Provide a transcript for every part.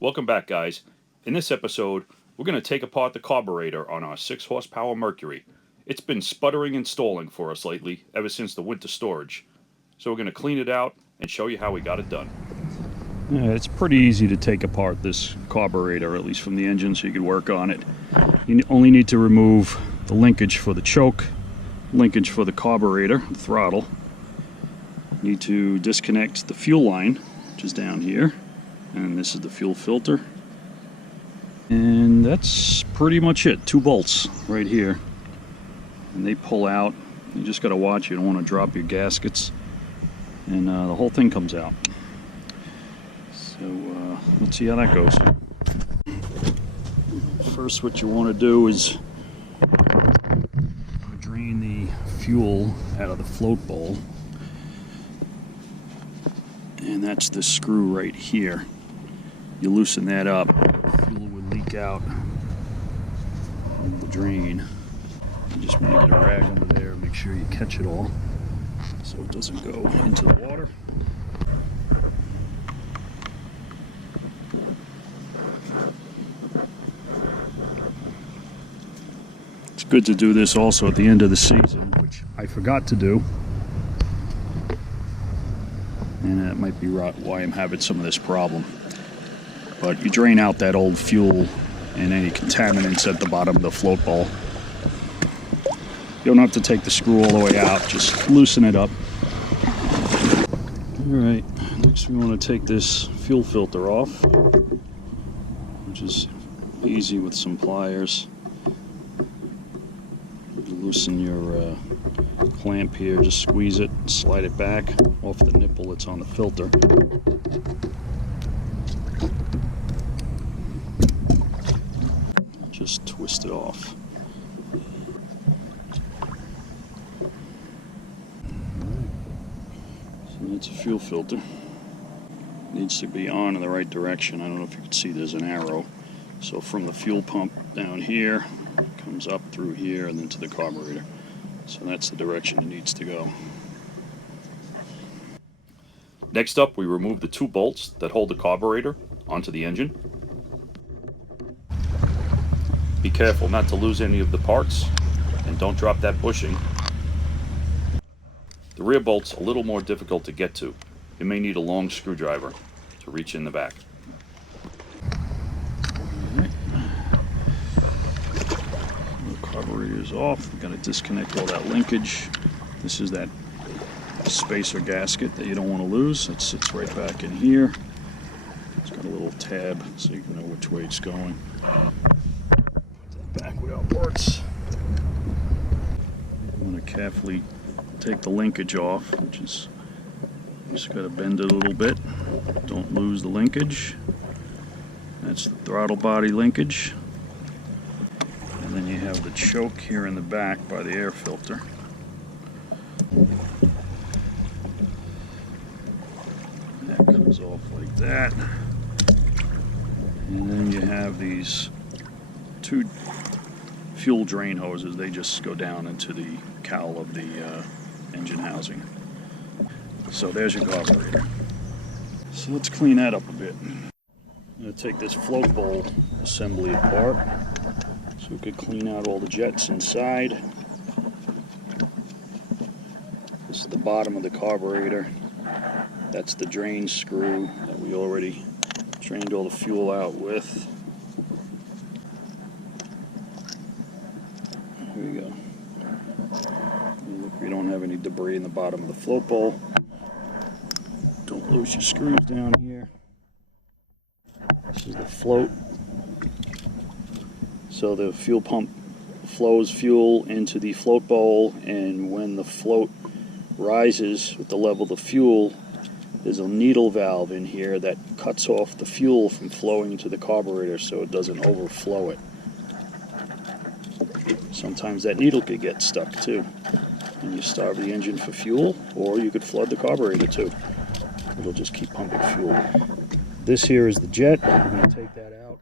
Welcome back, guys. In this episode, we're going to take apart the carburetor on our 6 horsepower Mercury. It's been sputtering and stalling for us lately, ever since the winter storage. So we're going to clean it out and show you how we got it done. Yeah, it's pretty easy to take apart this carburetor, at least from the engine, so you can work on it. You only need to remove the linkage for the choke, linkage for the carburetor, the throttle. You need to disconnect the fuel line, which is down here. And this is the fuel filter. And that's pretty much it. 2 bolts right here. And they pull out. You just got to watch. You don't want to drop your gaskets. And the whole thing comes out. So let's see how that goes. First, what you want to do is drain the fuel out of the float bowl. And that's the screw right here. You loosen that up, fuel would leak out of the drain. You just want to get a rag under there and make sure you catch it all so it doesn't go into the water. It's good to do this also at the end of the season, which I forgot to do. And that might be why I'm having some of this problem. But you drain out that old fuel and any contaminants at the bottom of the float bowl. You don't have to take the screw all the way out, just loosen it up. Alright, next we want to take this fuel filter off, which is easy with some pliers. You loosen your clamp here, just squeeze it, slide it back off the nipple that's on the filter. Just twist it off. So that's a fuel filter. It needs to be on in the right direction. I don't know if you can see there's an arrow. So from the fuel pump down here, comes up through here and then to the carburetor. So that's the direction it needs to go. Next up, we remove the 2 bolts that hold the carburetor onto the engine. Be careful not to lose any of the parts, and don't drop that bushing. The rear bolt's a little more difficult to get to. You may need a long screwdriver to reach in the back. Right. The carburetor's off. We've got to disconnect all that linkage. This is that spacer gasket that you don't want to lose. It sits right back in here. It's got a little tab so you can know which way it's going. Back wheel works. You want to carefully take the linkage off, which is just got to bend it a little bit. Don't lose the linkage. That's the throttle body linkage. And then you have the choke here in the back by the air filter. That comes off like that. And then you have these 2 fuel drain hoses. They just go down into the cowl of the engine housing. So there's your carburetor. So let's clean that up a bit. I'm going to take this float bowl assembly apart so we could clean out all the jets inside. This is the bottom of the carburetor. That's the drain screw that we already drained all the fuel out with. Here we go. Look, we don't have any debris in the bottom of the float bowl. Don't lose your screws down here. This is the float. So the fuel pump flows fuel into the float bowl, and when the float rises with the level of the fuel, there's a needle valve in here that cuts off the fuel from flowing to the carburetor so it doesn't overflow it. Sometimes that needle could get stuck too, and you starve the engine for fuel, or you could flood the carburetor too. It'll just keep pumping fuel. This here is the jet. We're going to take that out,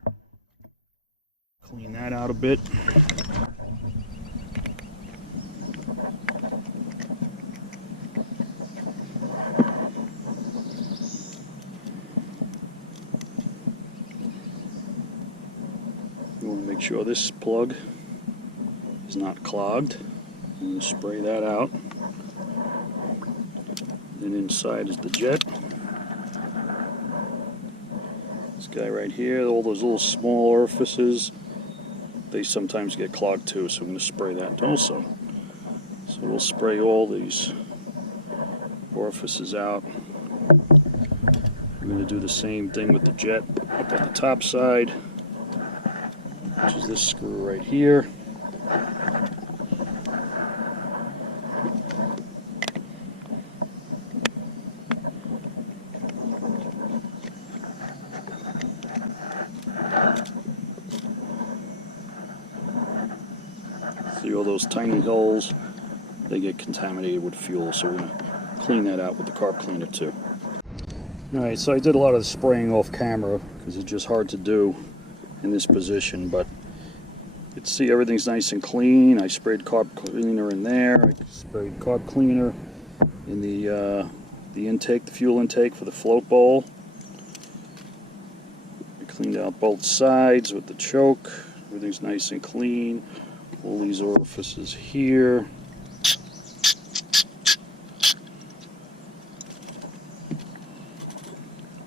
clean that out a bit. Make sure this plug is not clogged. And spray that out. Then inside is the jet. This guy right here, all those little small orifices, they sometimes get clogged too, so I'm going to spray that also. So we'll spray all these orifices out. We're going to do the same thing with the jet up on the top side, which is this screw right here. See all those tiny holes? They get contaminated with fuel, so we're going to clean that out with the carb cleaner too. Alright, so I did a lot of the spraying off camera because it's just hard to do in this position, but you can see everything's nice and clean. I sprayed carb cleaner in there. I sprayed carb cleaner in the intake, the fuel intake for the float bowl. I cleaned out both sides with the choke. Everything's nice and clean. All these orifices here.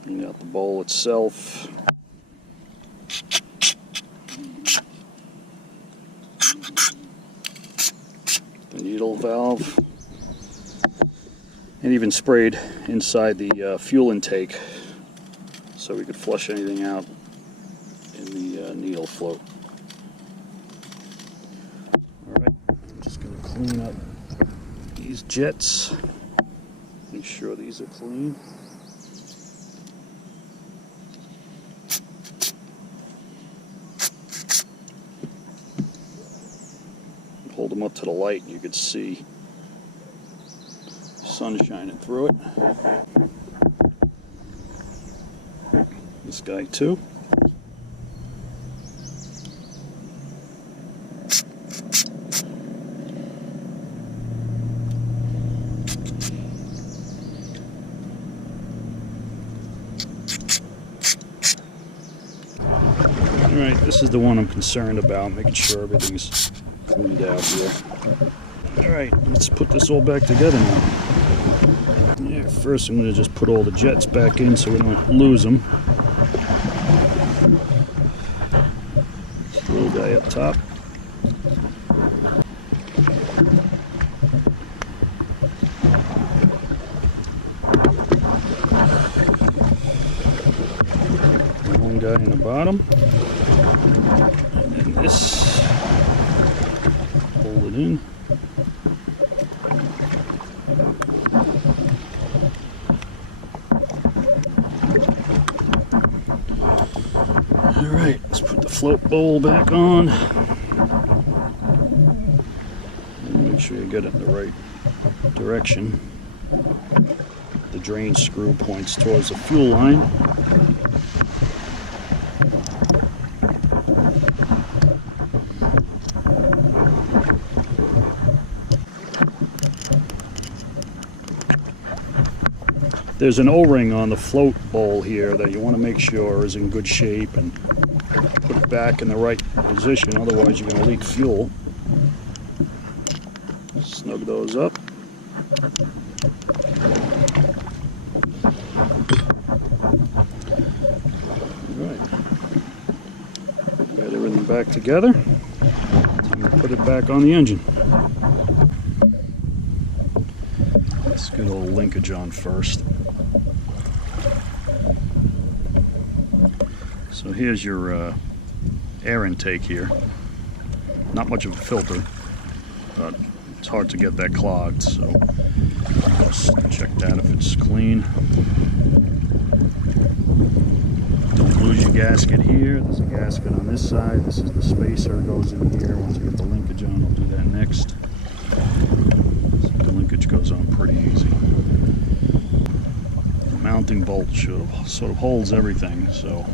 Clean out the bowl itself. The needle valve. And even sprayed inside the fuel intake so we could flush anything out in the needle float. Alright, I'm just going to clean up these jets. Make sure these are clean. Hold them up to the light and you could see the sun shining through it. This guy too. Alright, this is the one I'm concerned about, making sure everything's cleaned out here. Alright, let's put this all back together now. Yeah, first I'm going to just put all the jets back in so we don't lose them. This little guy up top. One guy in the bottom. And then this. Hold it in. Alright, let's put the float bowl back on. And make sure you get it in the right direction. The drain screw points towards the fuel line. There's an O-ring on the float bowl here that you want to make sure is in good shape and put it back in the right position, otherwise you're going to leak fuel. Snug those up. Alright. Got everything back together. Time to put it back on the engine. Let's get a little linkage on first. So here's your air intake here. Not much of a filter, but it's hard to get that clogged, so let's check that if it's clean. Don't lose your gasket here. There's a gasket on this side. This is the spacer that goes in here. Once you get the linkage on, I'll do that next. So the linkage goes on pretty easy. The mounting bolt sort of holds everything, so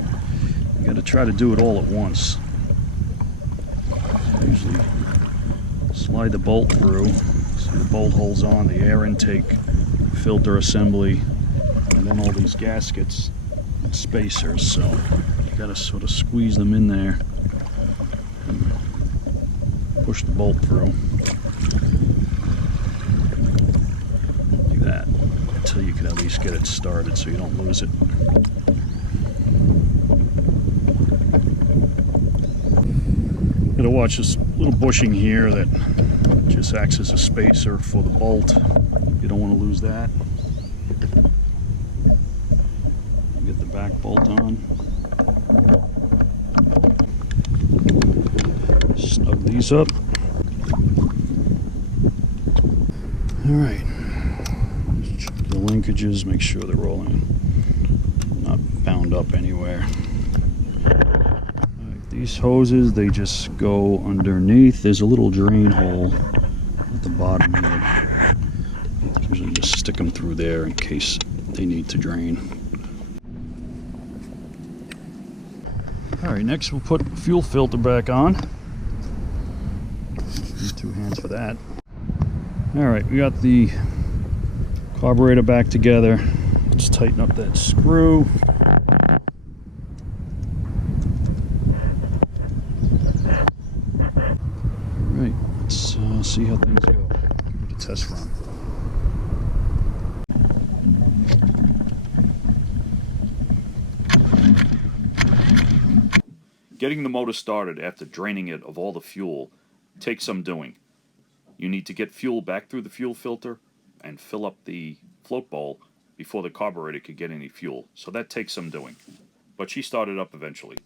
you got to try to do it all at once. Usually slide the bolt through so the bolt holds on, the air intake, filter assembly, and then all these gaskets and spacers. So you got to sort of squeeze them in there push the bolt through. Like that. Until you can at least get it started so you don't lose it. Gotta watch this little bushing here that just acts as a spacer for the bolt. You don't want to lose that. Get the back bolt on. Snug these up. Alright. Check the linkages, make sure they're all not bound up anywhere. These hoses, they just go underneath. There's a little drain hole at the bottom here. Usually just stick them through there in case they need to drain. Alright, next we'll put the fuel filter back on. Need 2 hands for that. Alright, we got the carburetor back together. Let's tighten up that screw. Let's see how things go. Give it a test run. Getting the motor started after draining it of all the fuel takes some doing. You need to get fuel back through the fuel filter and fill up the float bowl before the carburetor could get any fuel. So that takes some doing. But she started up eventually.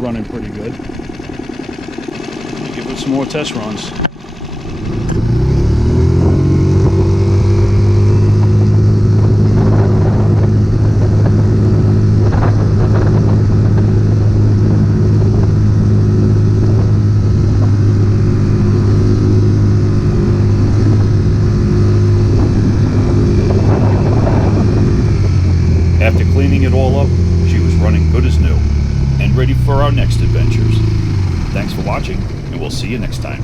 Running pretty good. Give it some more test runs. After cleaning it all up, she was running good as new and ready for our next adventures. Thanks for watching, and we'll see you next time.